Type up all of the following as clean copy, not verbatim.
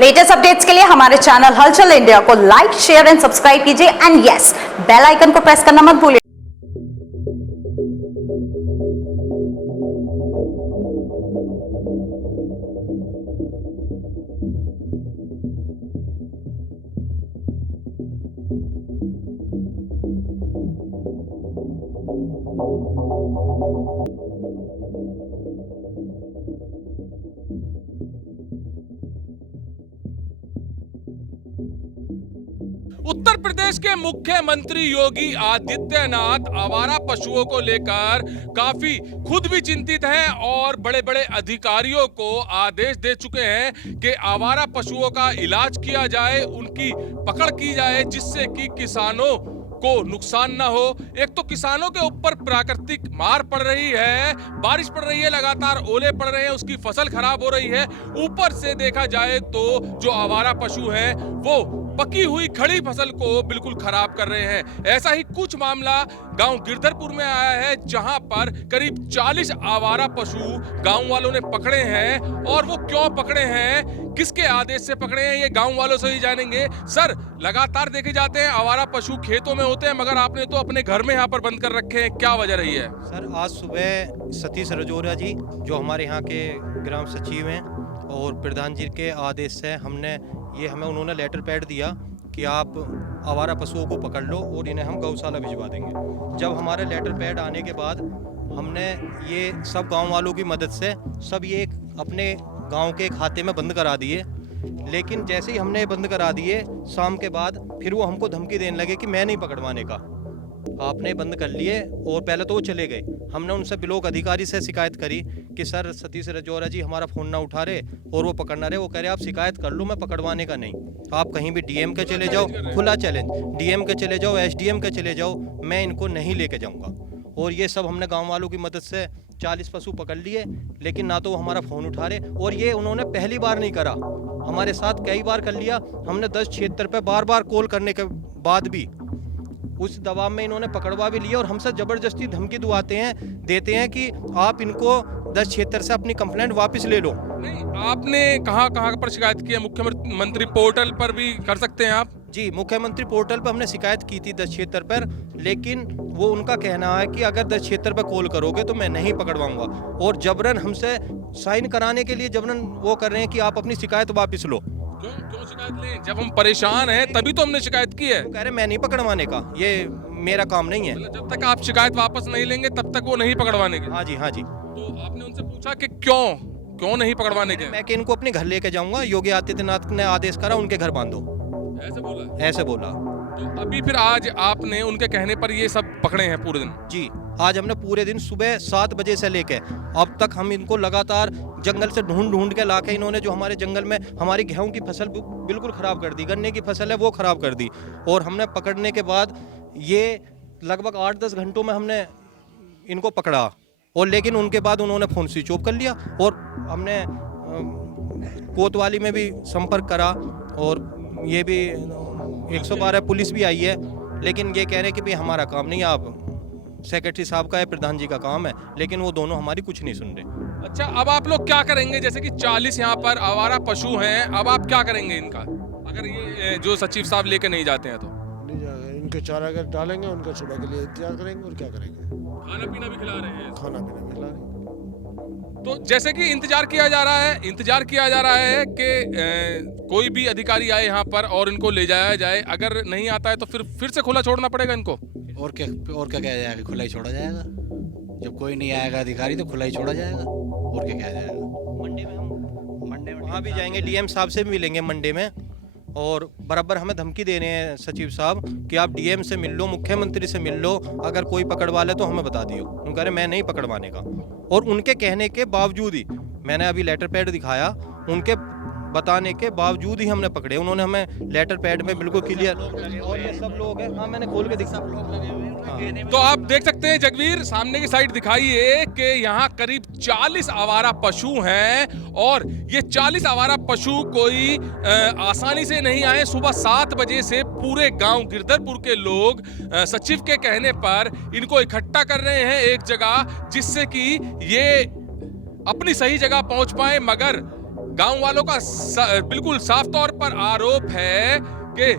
Latest updates के लिए हमारे चैनल हलचल इंडिया को लाइक, शेयर एंड सब्सक्राइब कीजिए एंड यस, बेल आइकन को प्रेस करना मत भूलिए। उत्तर प्रदेश के मुख्यमंत्री योगी आदित्यनाथ आवारा पशुओं को लेकर काफी खुद भी चिंतित हैं और बड़े बड़े अधिकारियों को आदेश दे चुके हैं कि आवारा पशुओं का इलाज किया जाए, उनकी पकड़ की जाए, जिससे कि किसानों को नुकसान ना हो। एक तो किसानों के ऊपर प्राकृतिक मार पड़ रही है, बारिश पड़ रही है, लगातार ओले पड़ रहे हैं, उसकी फसल खराब हो रही है। ऊपर से देखा जाए तो जो आवारा पशु हैं वो पकी हुई खड़ी फसल को बिल्कुल खराब कर रहे हैं। ऐसा ही कुछ मामला गांव गिरधरपुर में आया है, जहां पर करीब 40 आवारा पशु गांव वालों ने पकड़े हैं। और वो क्यों पकड़े हैं, किसके आदेश से पकड़े हैं, ये गांव वालों से ही जानेंगे। सर, लगातार देखे जाते हैं आवारा पशु खेतों में होते हैं, मगर आपने तो अपने घर में यहाँ पर बंद कर रखे हैं, क्या वजह रही है? सर, आज सुबह सतीश रजौरिया जी जो हमारे यहाँ के ग्राम सचिव हैं और प्रधान जी के आदेश से हमें उन्होंने लेटर पैड दिया कि आप आवारा पशुओं को पकड़ लो और इन्हें हम गौशाला भिजवा देंगे। जब हमारे लेटर पैड आने के बाद हमने ये सब गांव वालों की मदद से सब ये अपने गांव के खाते में बंद करा दिए। लेकिन जैसे ही हमने बंद करा दिए, शाम के बाद फिर वो हमको धमकी देने लगे कि मैं नहीं पकड़वाने का, आपने बंद कर लिए। और पहले तो वो चले गए। हमने उनसे ब्लॉक अधिकारी से शिकायत करी कि सर सतीश रजौरिया जी हमारा फ़ोन ना उठा रहे और वो पकड़ना रहे। वो कह रहे आप शिकायत कर लो, मैं पकड़वाने का नहीं। आप कहीं भी डीएम के चले जाओ, खुला चैलेंज, डीएम के चले जाओ, एसडीएम के चले जाओ, मैं इनको नहीं लेके जाऊंगा। और ये सब हमने गाँव वालों की मदद से 40 पशु पकड़ लिए, लेकिन ना तो वो हमारा फ़ोन उठा रहे। और ये उन्होंने पहली बार नहीं करा, हमारे साथ कई बार कर लिया। हमने 10 क्षेत्र पे बार बार कॉल करने के बाद भी उस दबाव में इन्होंने पकड़वा भी लिया और हमसे जबरदस्ती धमकी देते हैं कि आप इनको 10 क्षेत्र से अपनी कंप्लेंट वापस ले लो। नहीं, आपने कहाँ पर शिकायत की है? मुख्यमंत्री पोर्टल पर भी कर सकते हैं आप? जी, मुख्यमंत्री पोर्टल पर हमने शिकायत की थी 10 क्षेत्र पर, लेकिन वो उनका कहना है कि अगर 10 क्षेत्र पर कॉल करोगे तो मैं नहीं पकड़वाऊंगा। और जबरन हमसे साइन कराने के लिए जबरन वो कर रहे हैं कि आप अपनी शिकायत वापस लो। क्यों शिकायत लें? जब हम परेशान हैं तभी तो हमने शिकायत की है। वो कह रहे मैं नहीं पकड़वाने का, ये मेरा काम नहीं है। जब तक आप शिकायत वापस नहीं लेंगे तब तक वो नहीं पकड़वाने के? हाँ जी। तो आपने उनसे पूछा कि क्यों नहीं पकड़वाने के? मैं कि इनको अपने घर लेके जाऊंगा, योगी आदित्यनाथ ने आदेश करा उनके घर बांधो, ऐसे बोला। तो अभी फिर आज आपने उनके कहने पर ये सब पकड़े हैं पूरे दिन? जी, आज हमने पूरे दिन सुबह 7 बजे से लेके अब तक हम इनको लगातार जंगल से ढूंढ के लाके इन्होंने जो हमारे जंगल में हमारी गेहूं की फसल बिल्कुल ख़राब कर दी, गन्ने की फसल है वो ख़राब कर दी। और हमने पकड़ने के बाद ये लगभग 8-10 घंटों में हमने इनको पकड़ा। और लेकिन उनके बाद उन्होंने फ़ोन स्विच ऑफ कर लिया। और हमने कोतवाली में भी संपर्क करा और ये भी 112 पुलिस भी आई है, लेकिन ये कह रहे हैं कि भाई हमारा काम नहीं, आप सेक्रेटरी साहब का है, प्रधान जी का काम है। लेकिन वो दोनों हमारी कुछ नहीं सुन रहे। अच्छा, अब आप लोग क्या करेंगे? जैसे कि 40 यहाँ पर आवारा पशु हैं, अब आप क्या करेंगे इनका, अगर ये जो सचिव साहब लेके नहीं जाते हैं तो? नहीं जाएगा, इनके चारा अगर डालेंगे, उनका सुबह के लिए इंतजार करेंगे। और क्या करेंगे? खाना पीना भी खिला रहे हैं? खाना पीना भी खिला रहे हैं। तो जैसे कि इंतजार किया जा रहा है कि कोई भी अधिकारी आए यहाँ पर और इनको ले जाया जाए। अगर नहीं आता है तो फिर से खुला छोड़ना पड़ेगा इनको? और क्या किया जाएगा? खुला ही छोड़ा जाएगा। जब कोई नहीं आएगा अधिकारी तो खुला ही छोड़ा जाएगा। और क्या जाएगा? मंडे में वहाँ भी जाएंगे, डीएम साहब से भी मिलेंगे मंडे में। और बराबर हमें धमकी दे रहे हैं सचिव साहब कि आप डीएम से मिल लो, मुख्यमंत्री से मिल लो, अगर कोई पकड़वा ले तो हमें बता दियो। उन कह रहे मैं नहीं पकड़वाने का। और उनके कहने के बावजूद ही मैंने अभी लेटर पैड दिखाया, उनके बताने के बावजूद ही हमने पकड़े। उन्होंने हमें लेटर पैड में बिल्कुल क्लियर, और ये सब लोग हैं। हाँ, मैंने खोल के दिखा। तो आप देख सकते हैं जगवीर, सामने की साइड दिखाइए कि यहाँ करीब 40 आवारा पशु हैं। और ये 40 आवारा पशु कोई आसानी से नहीं आए। सुबह 7 बजे से पूरे गांव गिरधरपुर के लोग सचिव के कहने पर इनको इकट्ठा कर रहे हैं एक जगह, जिससे कि ये अपनी सही जगह पहुंच पाए। मगर गांव वालों का बिल्कुल साफ तौर पर आरोप है कि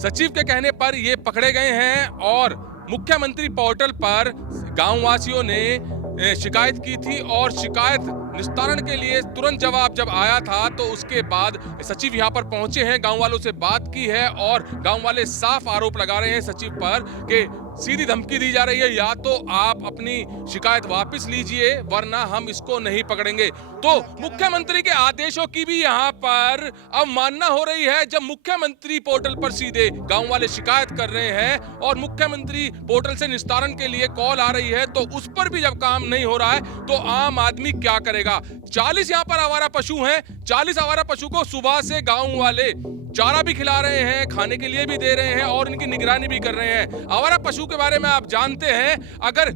सचिव के कहने पर ये पकड़े गए हैं और मुख्यमंत्री पोर्टल पर गांव वासियों ने शिकायत की थी और शिकायत निस्तारण के लिए तुरंत जवाब जब आया था तो उसके बाद सचिव यहां पर पहुंचे हैं, गांव वालों से बात की है और गांव वाले साफ आरोप लगा रहे हैं सचिव पर कि सीधी धमकी दी जा रही है, या तो आप अपनी शिकायत वापस लीजिए वरना हम इसको नहीं पकड़ेंगे। तो मुख्यमंत्री के आदेशों की भी यहां पर अवमानना हो रही है। जब मुख्यमंत्री पोर्टल पर सीधे गांव वाले शिकायत कर रहे हैं और मुख्यमंत्री पोर्टल से निस्तारण के लिए कॉल आ रही है तो उस पर भी जब काम नहीं हो रहा है तो आम आदमी क्या करेगा। 40 यहां पर आवारा पशु हैं, 40 आवारा पशु को सुबह से गांव वाले चारा भी खिला रहे हैं, खाने के लिए भी दे रहे हैं और इनकी निगरानी भी कर रहे हैं। आवारा पशु के बारे में आप जानते हैं, अगर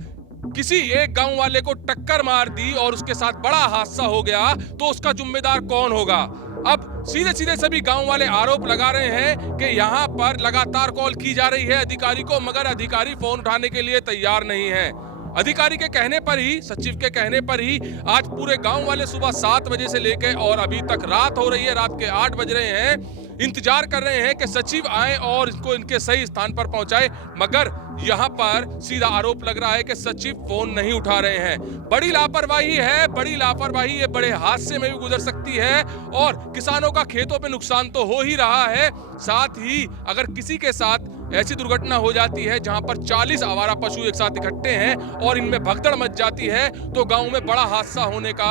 किसी एक गांव वाले को टक्कर मार दी और उसके साथ बड़ा हादसा हो गया तो उसका जिम्मेदार कौन होगा। अब सीधे सीधे सभी गांव वाले आरोप लगा रहे हैं कि यहां पर लगातार कॉल की जा रही है अधिकारी को, मगर अधिकारी फोन उठाने के लिए तैयार नहीं है। अधिकारी के कहने पर ही, सचिव के कहने पर ही आज पूरे गांव वाले सुबह 7 बजे से लेकर और अभी तक रात हो रही है, रात के 8 बज रहे हैं, इंतजार कर रहे हैं कि सचिव आए और इसको इनके सही स्थान पर पहुंचाए, मगर यहां पर सीधा आरोप लग रहा है कि सचिव फोन नहीं उठा रहे हैं। बड़ी लापरवाही है, बड़ी लापरवाही, ये बड़े हादसे में भी गुजर सकती है और किसानों का खेतों पे नुकसान तो हो ही रहा है, साथ ही अगर किसी के साथ ऐसी दुर्घटना हो जाती है जहां पर 40 आवारा पशु एक साथ इकट्ठे हैं और इनमें भगदड़ मच जाती है तो गांव में बड़ा हादसा होने का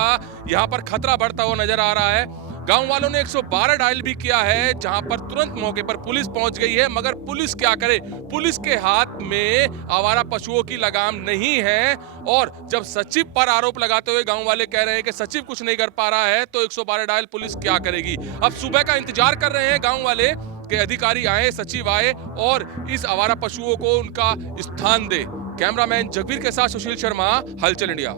यहां पर खतरा बढ़ता हुआ नजर आ रहा है। गांव वालों ने 112 डायल भी किया है जहां पर तुरंत मौके पर पुलिस पहुंच गई है, मगर पुलिस क्या करे, पुलिस के हाथ में आवारा पशुओं की लगाम नहीं है। और जब सचिव पर आरोप लगाते हुए गांव वाले कह रहे हैं कि सचिव कुछ नहीं कर पा रहा है तो 112 डायल पुलिस क्या करेगी। अब सुबह का इंतजार कर रहे हैं गांव वाले कि अधिकारी आए, सचिव आए और इस आवारा पशुओं को उनका स्थान दे। कैमरामैन जगवीर के साथ सुशील शर्मा, हलचल इंडिया।